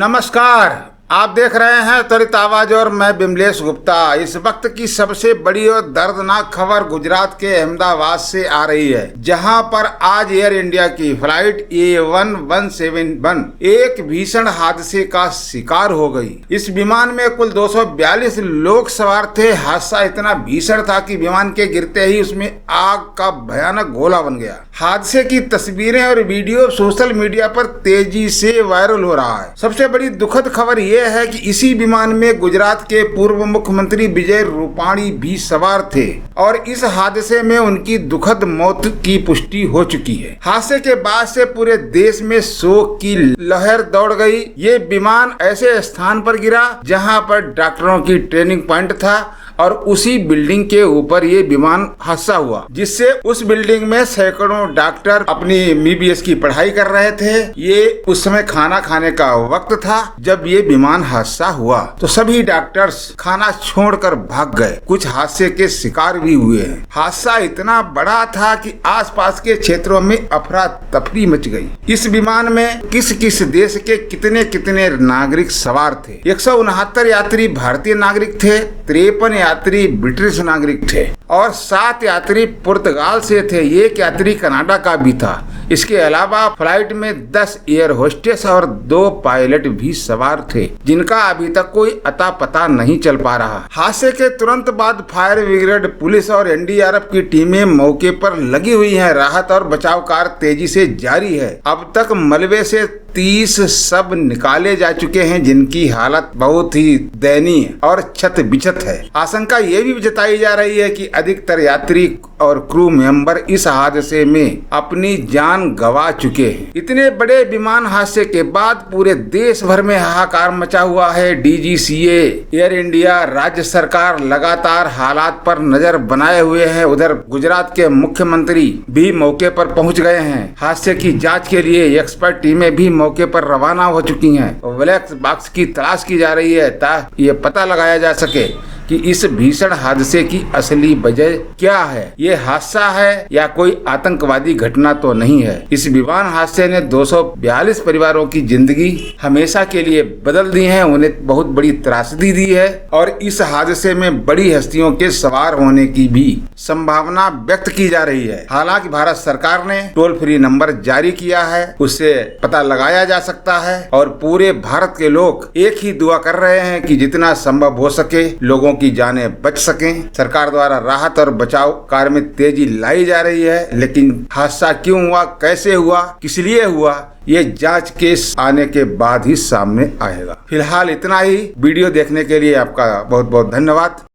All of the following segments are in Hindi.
नमस्कार, आप देख रहे हैं त्वरित आवाज और मैं बिमलेश गुप्ता। इस वक्त की सबसे बड़ी और दर्दनाक खबर गुजरात के अहमदाबाद से आ रही है, जहां पर आज एयर इंडिया की फ्लाइट A1171 एक भीषण हादसे का शिकार हो गई। इस विमान में कुल 242 लोग सवार थे। हादसा इतना भीषण था कि विमान के गिरते ही उसमें आग का भयानक गोला बन गया। हादसे की तस्वीरें और वीडियो सोशल मीडिया पर तेजी से वायरल हो रहा है। सबसे बड़ी दुखद खबर यह है कि इसी विमान में गुजरात के पूर्व मुख्यमंत्री विजय रूपाणी भी सवार थे और इस हादसे में उनकी दुखद मौत की पुष्टि हो चुकी है। हादसे के बाद से पूरे देश में शोक की लहर दौड़ गई। ये विमान ऐसे स्थान पर गिरा जहां पर डॉक्टरों की ट्रेनिंग पॉइंट था और उसी बिल्डिंग के ऊपर ये विमान हादसा हुआ, जिससे उस बिल्डिंग में सैकड़ों डॉक्टर अपनी MBBS की पढ़ाई कर रहे थे। ये उस समय खाना खाने का वक्त था जब ये विमान हादसा हुआ, तो सभी डॉक्टर्स खाना छोड़कर भाग गए। कुछ हादसे के शिकार भी हुए हैं। हादसा इतना बड़ा था कि आसपास के क्षेत्रों में अफरा तफरी मच गई। इस विमान में किस किस देश के कितने कितने नागरिक सवार थे। 169 यात्री भारतीय नागरिक थे, 53 यात्री ब्रिटिश नागरिक थे और 7 यात्री पुर्तगाल से थे। एक यात्री कनाडा का भी था। इसके अलावा फ्लाइट में 10 एयर होस्टेस और 2 पायलट भी सवार थे, जिनका अभी तक कोई अता पता नहीं चल पा रहा। हादसे के तुरंत बाद फायर ब्रिगेड, पुलिस और NDRF की टीमें मौके पर लगी हुई हैं। राहत और बचाव कार्य तेजी से जारी है। अब तक मलबे से 30 शव निकाले जा चुके हैं, जिनकी हालत बहुत ही दयनीय और क्षत विक्षत है। आशंका ये भी जताई जा रही है कि अधिकतर यात्री और क्रू मेंबर इस हादसे में अपनी जान गंवा चुके हैं। इतने बड़े विमान हादसे के बाद पूरे देश भर में हाहाकार मचा हुआ है। DGCA, एयर इंडिया, राज्य सरकार लगातार हालात पर नजर बनाए हुए हैं। उधर गुजरात के मुख्यमंत्री भी मौके पर पहुंच गए हैं। हादसे की जांच के लिए एक्सपर्ट टीमें भी मौके पर रवाना हो चुकी हैं। ब्लैक बॉक्स की तलाश की जा रही है ताकि ये पता लगाया जा सके कि इस भीषण हादसे की असली वजह क्या है। ये हादसा है या कोई आतंकवादी घटना तो नहीं है। इस विमान हादसे ने 242 परिवारों की जिंदगी हमेशा के लिए बदल दी है, उन्हें बहुत बड़ी त्रासदी दी है और इस हादसे में बड़ी हस्तियों के सवार होने की भी संभावना व्यक्त की जा रही है। हालांकि भारत सरकार ने टोल फ्री नंबर जारी किया है, उससे पता लगाया जा सकता है और पूरे भारत के लोग एक ही दुआ कर रहे हैं कि जितना संभव हो सके लोगों की जानें बच सकें। सरकार द्वारा राहत और बचाव कार्य में तेजी लाई जा रही है, लेकिन हादसा क्यों हुआ, कैसे हुआ, किस लिए हुआ, ये जांच केस आने के बाद ही सामने आएगा। फिलहाल इतना ही। वीडियो देखने के लिए आपका बहुत बहुत धन्यवाद।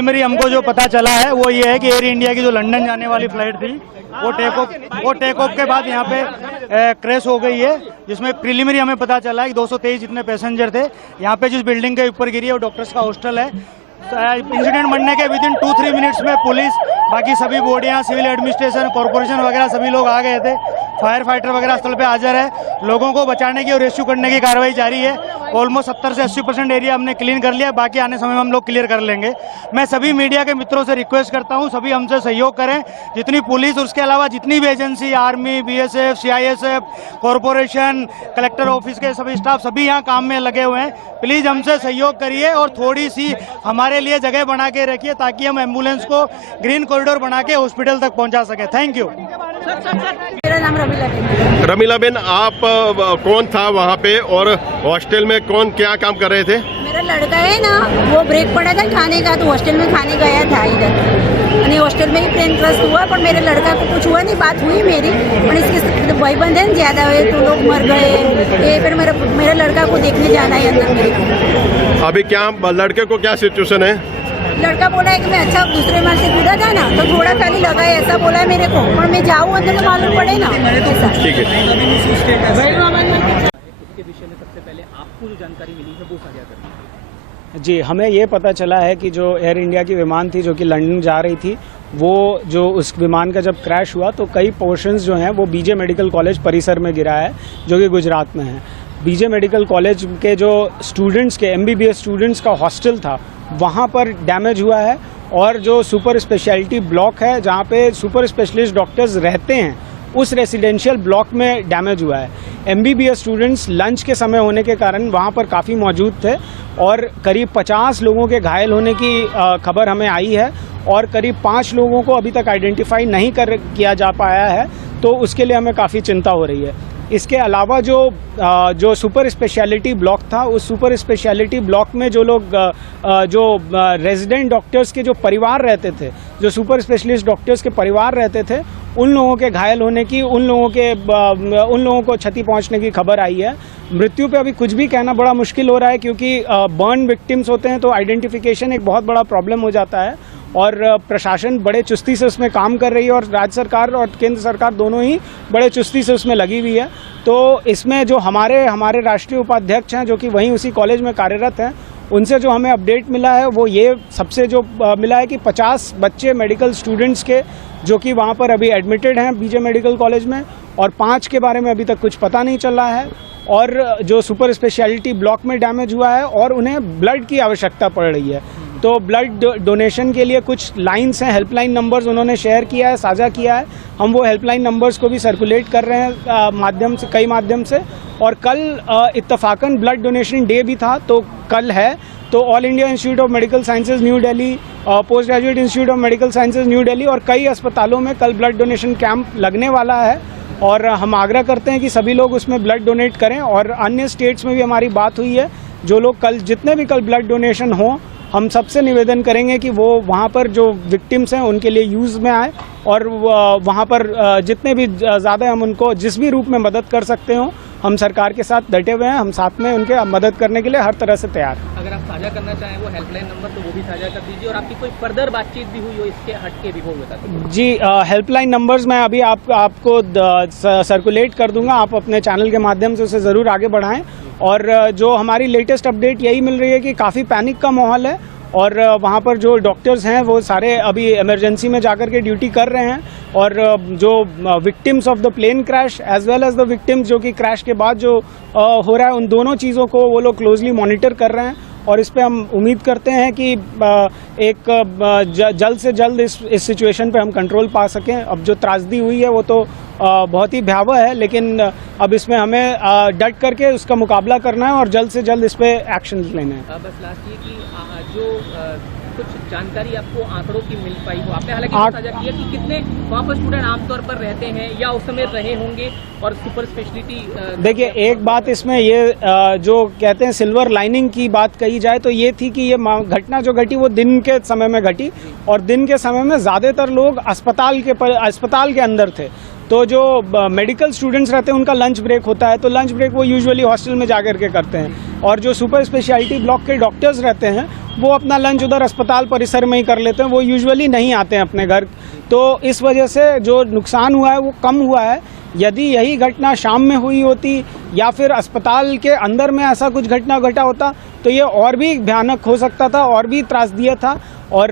प्रिलिमिनरी हमको जो पता चला है वो ये है कि एयर इंडिया की जो लंदन जाने वाली फ्लाइट थी वो टेक ऑफ के बाद यहाँ पे क्रैश हो गई है, जिसमें प्रिलिमिनरी हमें पता चला है कि 223 जितने पैसेंजर थे। यहाँ पे जिस बिल्डिंग के ऊपर गिरी है वो डॉक्टर्स का हॉस्टल है। इंसिडेंट बनने के विदिन 2-3 मिनट्स में पुलिस, बाकी सभी बॉडियाँ, सिविल एडमिनिस्ट्रेशन, कॉर्पोरेशन वगैरह सभी लोग आ गए थे। फायर फाइटर वगैरह स्थल पे हाजिर है। लोगों को बचाने की और रेस्क्यू करने की कार्रवाई जारी है। ऑलमोस्ट 70 से 80% एरिया हमने क्लीन कर लिया, बाकी आने समय में हम लोग क्लियर कर लेंगे। मैं सभी मीडिया के मित्रों से रिक्वेस्ट करता हूं, सभी हमसे सहयोग करें। जितनी पुलिस, उसके अलावा जितनी भी agency, army, BSF, CISF, corporation, collector office के सभी स्टाफ सभी यहाँ काम में लगे हुए हैं। प्लीज़ हमसे सहयोग करिए और थोड़ी सी हमारे लिए जगह बना के रखिए ताकि हम एम्बुलेंस को ग्रीन कॉरिडोर बना के हॉस्पिटल तक पहुँचा सकें। Thank you. मेरा नाम रमीला बेन, आप कौन था वहाँ पे और हॉस्टल में कौन क्या काम कर रहे थे? मेरा लड़का है ना, वो ब्रेक पड़ा था खाने का, तो हॉस्टल में खाने गया था इधर, आणि हॉस्टल में ही प्लेन क्रैश हुआ। पर मेरे लड़का को कुछ हुआ नहीं, बात हुई मेरी, पर इसके भाईबंद है ज़्यादा हुए तो लोग मर गए। ये फिर मेरा लड़का को देखने जाना है अंदर मेरे को। अभी क्या लड़के को क्या सिचुएशन है? लड़का बोला है कि मैं अच्छा दूसरे माल से कूदा था ना तो थोड़ा खाली लगा है, ऐसा बोला है मेरे को, पर मैं जाऊँ अंदर तो मालूम पड़े ना ऐसा। ठीक है। इसके विषय में सबसे पहले आपको जो जानकारी मिली है वो साझा करें। जी, हमें ये पता चला है कि जो एयर इंडिया की विमान थी जो कि लंदन जा रही थी, वो जो उस विमान का जब क्रैश हुआ तो कई पोर्शंस जो हैं वो बीजे मेडिकल कॉलेज परिसर में गिरा है जो कि गुजरात में है। बीजे मेडिकल कॉलेज के जो स्टूडेंट्स के MBBS स्टूडेंट्स का हॉस्टल था वहाँ पर डैमेज हुआ है, और जो सुपर स्पेशलिटी ब्लॉक है जहाँ पे सुपर स्पेशलिस्ट डॉक्टर्स रहते हैं उस रेसिडेंशियल ब्लॉक में डैमेज हुआ है। MBBS स्टूडेंट्स लंच के समय होने के कारण वहाँ पर काफ़ी मौजूद थे और करीब 50 लोगों के घायल होने की खबर हमें आई है, और करीब 5 लोगों को अभी तक आइडेंटिफाई नहीं किया जा पाया है, तो उसके लिए हमें काफ़ी चिंता हो रही है। इसके अलावा जो सुपर स्पेशलिटी ब्लॉक था, उस सुपर स्पेशलिटी ब्लॉक में जो लोग जो रेजिडेंट डॉक्टर्स के जो परिवार रहते थे, जो सुपर स्पेशलिस्ट डॉक्टर्स के परिवार रहते थे, उन लोगों के घायल होने की, उन लोगों को क्षति पहुंचने की खबर आई है। मृत्यु पे अभी कुछ भी कहना बड़ा मुश्किल हो रहा है, क्योंकि बर्न विक्टिम्स होते हैं तो आइडेंटिफिकेशन एक बहुत बड़ा प्रॉब्लम हो जाता है, और प्रशासन बड़े चुस्ती से उसमें काम कर रही है, और राज्य सरकार और केंद्र सरकार दोनों ही बड़े चुस्ती से उसमें लगी हुई है। तो इसमें जो हमारे राष्ट्रीय उपाध्यक्ष हैं जो कि वहीं उसी कॉलेज में कार्यरत हैं, उनसे जो हमें अपडेट मिला है वो ये सबसे जो मिला है कि 50 बच्चे मेडिकल स्टूडेंट्स के जो कि वहाँ पर अभी एडमिटेड हैं बीजे मेडिकल कॉलेज में, और 5 के बारे में अभी तक कुछ पता नहीं चल रहा है, और जो सुपर स्पेशलिटी ब्लॉक में डैमेज हुआ है और उन्हें ब्लड की आवश्यकता पड़ रही है। तो ब्लड डोनेशन के लिए कुछ लाइन्स हैं, हेल्पलाइन नंबर्स उन्होंने शेयर किया है, साझा किया है। हम वो हेल्पलाइन नंबर्स को भी सर्कुलेट कर रहे हैं कई माध्यम से। और कल इत्तफाकन ब्लड डोनेशन डे भी था, तो कल है, तो all India institute of medical sciences new Delhi, post graduate institute of medical sciences new Delhi और कई अस्पतालों में कल ब्लड डोनेशन कैंप लगने वाला है, और हम आग्रह करते हैं कि सभी लोग उसमें ब्लड डोनेट करें। और अन्य स्टेट्स में भी हमारी बात हुई है, जो लोग जितने भी कल ब्लड डोनेशन हो, हम सबसे निवेदन करेंगे कि वो वहाँ पर जो विक्टिम्स हैं उनके लिए यूज़ में आए, और वहाँ पर जितने भी ज़्यादा हम उनको जिस भी रूप में मदद कर सकते हो, हम सरकार के साथ डटे हुए हैं, हम साथ में उनके मदद करने के लिए हर तरह से तैयार हैं। अगर आप साझा करना चाहें वो हेल्पलाइन नंबर तो वो भी साझा कर दीजिए, और आपकी कोई फर्दर बातचीत भी हुई हो इसके हटके भी वो बता दीजिए। जी, हेल्पलाइन नंबर्स मैं अभी आपको सर्कुलेट कर दूंगा, आप अपने चैनल के माध्यम से उसे ज़रूर आगे बढ़ाएं। और जो हमारी लेटेस्ट अपडेट यही मिल रही है कि काफ़ी पैनिक का माहौल है, और वहाँ पर जो डॉक्टर्स हैं वो सारे अभी इमरजेंसी में जाकर के ड्यूटी कर रहे हैं, और जो victims of the plane crash as well as the victims जो कि क्रैश के बाद जो हो रहा है, उन दोनों चीज़ों को वो लोग क्लोजली मॉनिटर कर रहे हैं, और इस पे हम उम्मीद करते हैं कि एक जल्द से जल्द इस सिचुएशन पे हम कंट्रोल पा सकें। अब जो त्रासदी हुई है वो तो बहुत ही भयावह है, लेकिन अब इसमें हमें डट करके उसका मुकाबला करना है और जल्द से जल्द इस पे एक्शन लेने हैं। बस लास्ट ये कि जो कुछ जानकारी आपको आंकड़ों की मिल पाई हो, आपने हालांकि साझा किया कि कितने वहाँ पर स्टूडेंट आमतौर पर रहते हैं या उस समय रहे होंगे, और सुपर स्पेशलिटी देखिए, एक बात इसमें ये जो कहते हैं सिल्वर लाइनिंग की बात कही जाए तो ये थी कि ये घटना जो घटी वो दिन के समय में घटी, और दिन के समय में ज़्यादातर लोग अस्पताल के अंदर थे। तो जो मेडिकल स्टूडेंट्स रहते हैं उनका लंच ब्रेक होता है, तो लंच ब्रेक वो यूजुअली हॉस्टल में जाकर के करते हैं, और जो सुपर स्पेशलिटी ब्लॉक के डॉक्टर्स रहते हैं वो अपना लंच उधर अस्पताल परिसर में ही कर लेते हैं, वो यूजुअली नहीं आते हैं अपने घर। तो इस वजह से जो नुकसान हुआ है वो कम हुआ है। यदि यही घटना शाम में हुई होती या फिर अस्पताल के अंदर में ऐसा कुछ घटना घटा होता तो ये और भी भयानक हो सकता था, और भी त्रासदीय था। और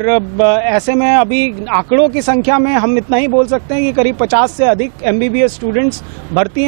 ऐसे में अभी आंकड़ों की संख्या में हम इतना ही बोल सकते हैं कि करीब 50 से अधिक MBBS स्टूडेंट्स भर्ती हैं।